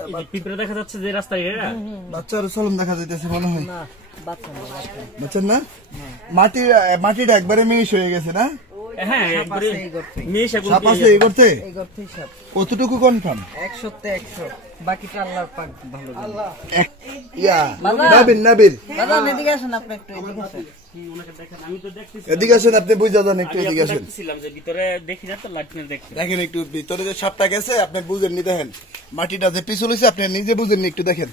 আকবার। পিঁপড়ে দেখা যাচ্ছে যে রাস্তায় বাচ্চার চলন দেখা যাইতেছে মনে হয়। বাচ্চার না মাটিটা একবারে মিশ হয়ে গেছে না? কতটুকু কনফার্ম? 100তে 100, বাকিটা আল্লাহর পাক ভালো জানে। এদিকে আসেন আপনি একটু, এদিকে আসেন আপনি বুঝা যান একটু, এদিকে আসেন। দেখেন একটু ভিতরে যে সাপটা গেছে আপনি বুঝেননি, দেখেন মাটিটা যে পিছল হয়েছে আপনি নিজে বুঝেননি, একটু দেখেন।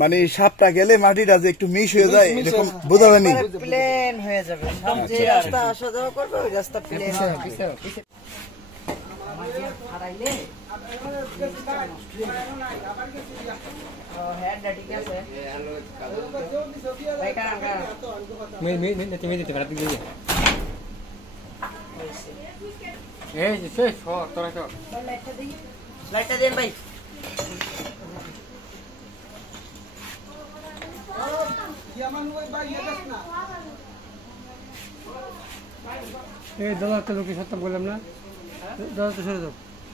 মানে সাপটা গেলে মাটিটা যে একটু মিশ হয়ে যায় এরকম বোঝা যায়নি, প্লেন হয়ে যাবে। যে রাস্তা আসা যাওয়া করবে ওই রাস্তা প্লেন হবে। লাইটটা দেন ভাই। দরজাটা লোকে সত্য বললাম না, দরজাটা সরে যাও।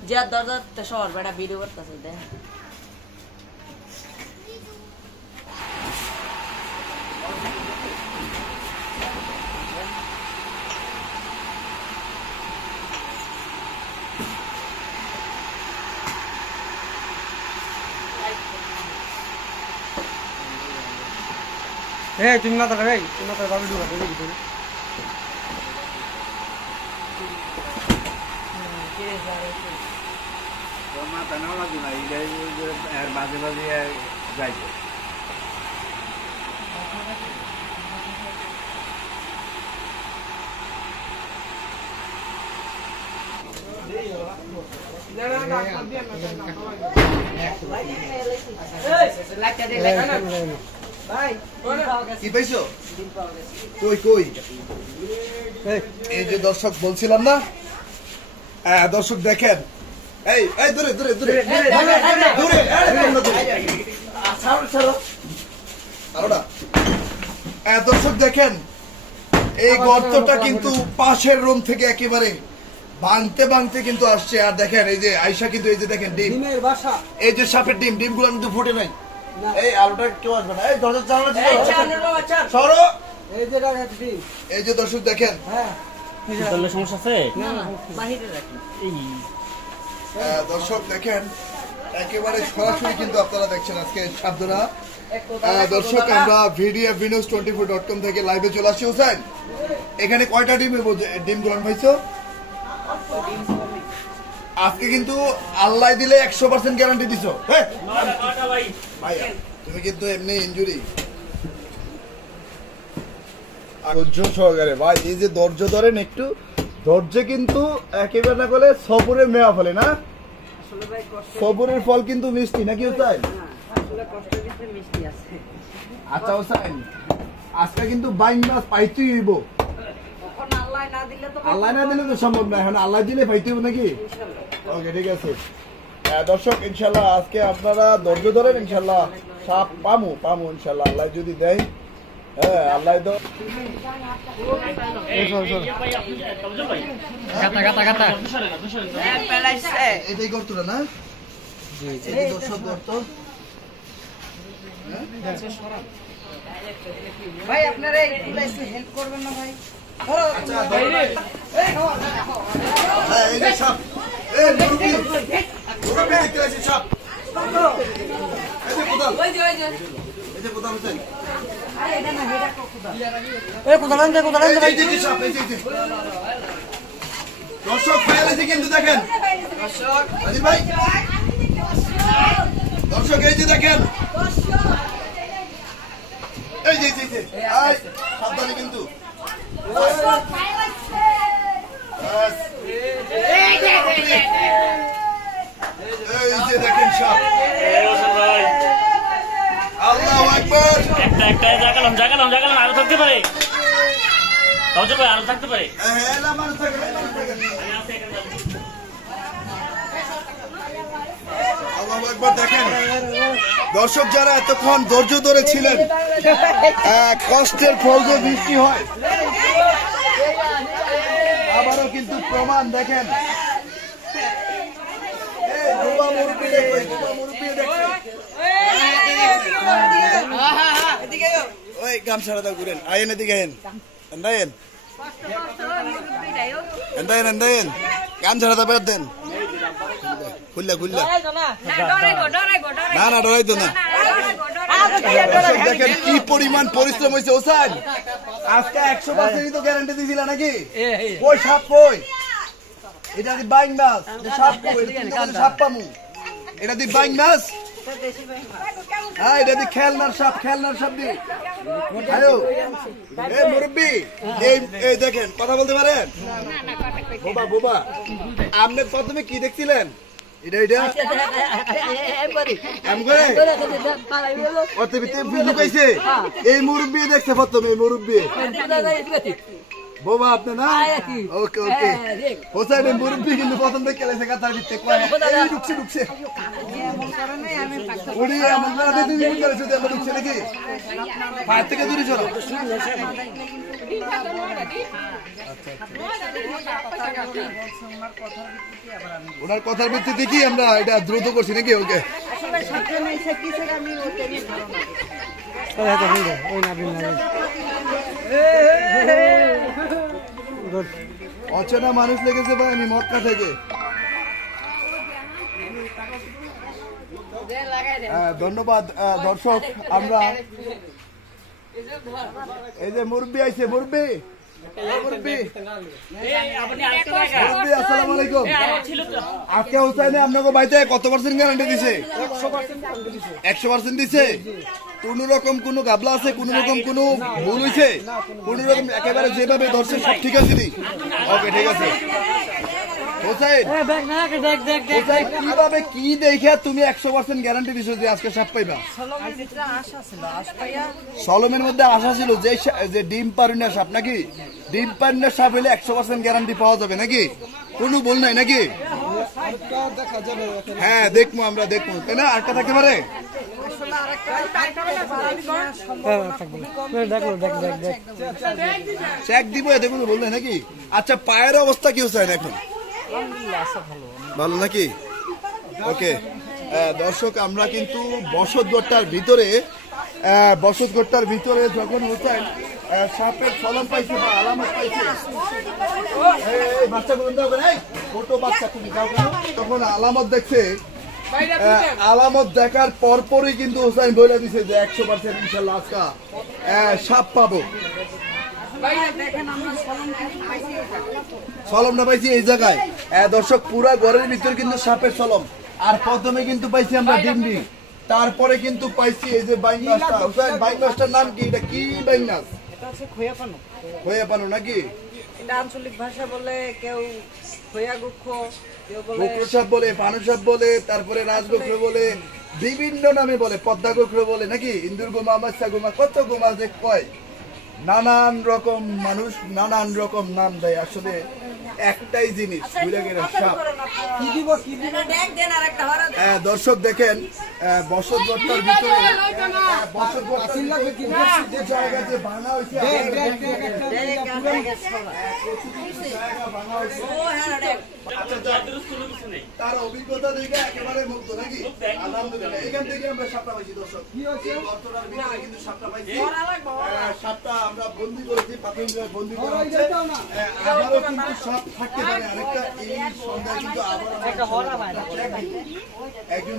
যে দরজাটা সর বেটা ভিডিও করতেছে দেখ। তুমি না তাহলে ভাই, তুমি না তাহলে বাবু ঢুকা দেবে ভিতরে। বাজে বাজে যাইবে। কি পাইছো? কই কই? এই যে দর্শক বলছিলাম না, দর্শক দেখেন, এই এই দূরে দূরে দূরে দূরে দর্শক দেখেন, এই গর্তটা কিন্তু পাশের রুম থেকে একেবারে ভাঙতে ভাঙতে কিন্তু আসছে। আর দেখেন এই যে আয়শা কিন্তু এই যে দেখেন ডিম, এই যে সাপের ডিম, ডিমগুলো কিন্তু ফুটে নাই। এই আলোটা কেউ আসবে না, এই দরজা সরো। এই যে দর্শক দেখেন, সমস্যা আছে, দর্শক দেখেন একেবারে সরাসরি কিন্তু আপনারা দেখছেন আজকে সাবধানা। দর্শক আমরা VDF-News24.com থেকে লাইভে চলে আসছি। হোসেন, এখানে কয়টা ডিম গ্রহণ পাইছো আজকে? কিন্তু আল্লাহ দিলে 100% গ্যারান্টি দিছো। তুমি কিন্তু এমনি ইনজুরি ধৈর্য সহকারে ভাই, এই যে ধৈর্য ধরেন একটু, ধৈর্য কিন্তু একেবারে না করলে সবুরের মেয়া ফলে না, সবুরের ফল কিন্তু মিষ্টি নাকি হোসেন? আচ্ছা হোসেন, আজকে কিন্তু বাইন মাছ পাইতেই হইব, আল্লাহ না দিলে তো সম্ভব না, এখন আল্লাহ দিলে পাইতে হইব নাকি? ওকে ঠিক আছে দর্শক, ইনশাল্লাহ আজকে আপনারা ধৈর্য ধরেন, ইনশাল্লাহ সাপ পামু ইনশাল্লাহ, আল্লাহ যদি দেয়। হ্যাঁ আল্লাহ তো এটাই করতো না, দর্শক করতো ভাই আপনারা একটু হেল্প করবেন না ভাই? এই যে সাপ, এই মুরগি মুরগি দেখতে আছে সাপ, এই যে কোদাল, এই যে কোদাল হোসেন, দর্শক ফাইলে কিন্তু দেখেন ভাই, দর্শক এই যে দেখেন, এই যে সাবধানে কিন্তু এই যে দেখেন সাপ। আল্লাহু আকবার। একটা জাগালাম আরো থাকতে পারে, আরো থাকতে পারে। আল্লাহু আকবার দেখেন। দর্শক যারা এতক্ষণ ধৈর্য ধরে ছিলেন, কষ্টের ফল যে বৃষ্টি হয়, আবারও কিন্তু প্রমাণ দেখেন। ওই গামছাড়া দাও ঘুরেন, আইন এদিকে আইন, এন্দাইন এন্দাইন এন্দাইন, গামছাড়া দাও বের দেন, খুললা খুললা, না না ডরাই তো না। দেখেন কি পরিমাণ পরিশ্রম হয়েছে হোসেন, আজকে 100% তো গ্যারান্টি দিছিল নাকি? কই সাপ কই? এটা দি বাইং মাছ, সাপ কই? সাপ পামু, এটা দি বাইং মাছ, হ্যাঁ এটা দি খেলনার সাপ, খেলনার সাপ দি। হ্যালো এই মুরব্বি, এই দেখেন কথা বলতে পারেন? বোবা বোবা, আপনি প্রথমে কি দেখছিলেন? এটা এটা লুকাইছে এই মুরব্বি দেখছে প্রথমে, এই মুরব্বি বোবা আপনি না? ওকে ওকে হোসেন, এই মুরব্বি কিন্তু প্রথম থেকে খেলেছে কাতার ভিত্তে, ঢুকছে ঢুকছে উনি এমন করে তুমি করেছো যে আমরা ঢুকছে নাকি? পায়ের থেকে দূরে চলো। ওনার কথার ভিত্তিতে কি আমরা এটা দ্রুত করছি নাকি? ওকে অচেনা মানুষ লেগেছে ভাই, আমি মক্কা থেকে। ধন্যবাদ দর্শক, আমরা এই যে মুরব্বি আইছে, মুরব্বি আসসালামু আলাইকুম। আজকে হোসেন আপনাকে বাড়িতে কত % গ্যারান্টি দিছে? 100% দিছে। কোন রকম কোন গাবলা আছে? কোন রকম কোন ভুল হয়েছে? কোন রকম একেবারে যেভাবে ধরছে সব ঠিক আছে? ওকে ঠিক আছে হোসেন, কিভাবে কি দেখে তুমি 100% গ্যারান্টি দিছো যে আজকে সাপ পাইবা? সলমের মধ্যে আশা ছিল যে ডিম পারিনা সাপ নাকি? ডিম পারিনা সাপ হলে 100% গ্যারান্টি পাওয়া যাবে নাকি? কোনো ভুল নাই নাকি? হ্যাঁ দেখবো, আমরা দেখবো, তাই না? আরেকটা থাকতে পারে? চেক দিব, দেখুন বললে নাকি? আচ্ছা পায়ের অবস্থা কি হচ্ছে এখন? ভালো নাকি? ওকে দর্শক, আমরা কিন্তু বসতঘরটার ভিতরে যখন হোসেন সাপের ফলন পাইছে বা আলামত পাইছে, ছোট বাচ্চা তখন আলামত দেখছে, আলামত দেখার পরপরই কিন্তু হোসেন বলে দিছে যে 100% ইনশাল্লাহ আজকা সাপ পাবো। সলমটা পাইছি এই জায়গায় দর্শক, পুরা ঘরের ভিতরে কিন্তু সাপের সলম। আর প্রথমে কিন্তু পাইছি আমরা ডিমডি, তারপরে কিন্তু পাইছি এই যে বাইং মাছটা। হোসেন বাইং মাছটার নাম কি? এটা কি বাইং মাছ? খোয়া পানো নাকি? এটা আঞ্চলিক ভাষা বলে, কেউ খোয়া গুখো, গোখরো সাপ বলে, পানু সাপ বলে, তারপরে রাজগোখরো বলে, বিভিন্ন নামে বলে, পদ্মা গোখরো বলে নাকি? ইন্দুর গোমা, মাছা গোমা, কত গোমা যে কয়, নানান রকম মানুষ নানান রকম নাম দেয়। আসলে একটাই জিনিস, সাপ। দর্শক দেখেন বসতঘরটার ভিতরে যে জায়গা যে বানা হয়েছে, তার অভিজ্ঞতা দেখে একেবারে মুক্ত নাকি? আলহামদুলিল্লাহ, এখান থেকে আমরা সাপটা পাইছি। দর্শক গর্তটার ভিতরে কিন্তু সাপটা পাইছি, সাপটা আমরা বন্দি করেছি, প্রাথমিকভাবে বন্দি করা হচ্ছে। আবারও কিন্তু সাপ থাকতে পারে। আরেকটা এই সন্ধ্যায় কিন্তু আবার একজন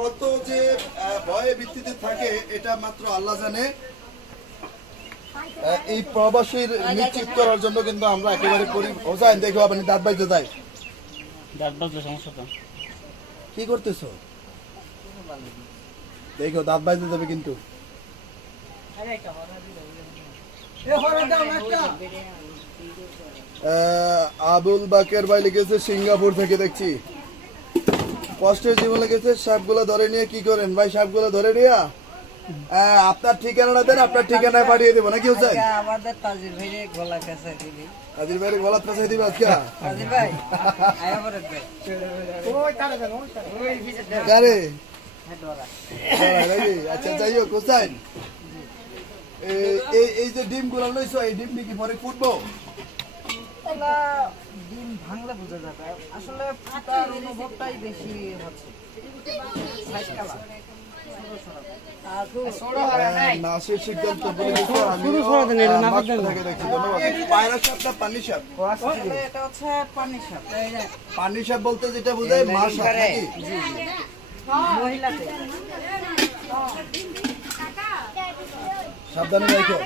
কত যে ভয়ে ভিত্তিতে থাকে এটা মাত্র আল্লাহ জানে। এই প্রবাসীর নিশ্চিত করার জন্য কিন্তু আমরা একেবারে হোসেন দেখো, আপনি দাঁত বাইতে যায়, দাঁত বাজলে সমস্যা তো কি করতেছো? দেখো দাঁত বাইতে যাবে কিন্তু। আবুল বাকের ভাই লিখেছে সিঙ্গাপুর থেকে, দেখছি কষ্টের জীবন লিখেছে। সাপগুলো ধরে নিয়ে কি করেন ভাই? সাপগুলো ধরে নিয়ে আপনার ঠিকানাটা দেন, আপনার ঠিকানায় পাঠিয়ে দেবো নাকি হোসেন? আজকে আমাদের তাজির ভাইরে গলা কাছে দিবি। কাজীর ভাইয়ের গলাত কাছে দিবে আজকে? তাজির ভাই আয়া পরে দে। কারে? হেডওয়ালা। নাকি? আচ্ছা যাই হোক হোসেন, এই যে ডিম গুলো লইছো, এই ডিম কি পরে ফুটবো? এগুলা ডিম ভাঙলে বোঝা যাবে। আসলে ফুটার অনুভবটাই বেশি হচ্ছে। Size colour. নাসের সিদ্ধান্ত বলে দিছো, আমি শুরু করে দেন, এটা না করবেন না। দেখছি। ধন্যবাদ। পায়রা সাপ না পানি সাপ? আসলে এটা হচ্ছে পানি সাপ। পানি সাপ বলতে যেটা বোঝায় মা সাপ নাকি? মহিলাতে। সাবধানে রাখো।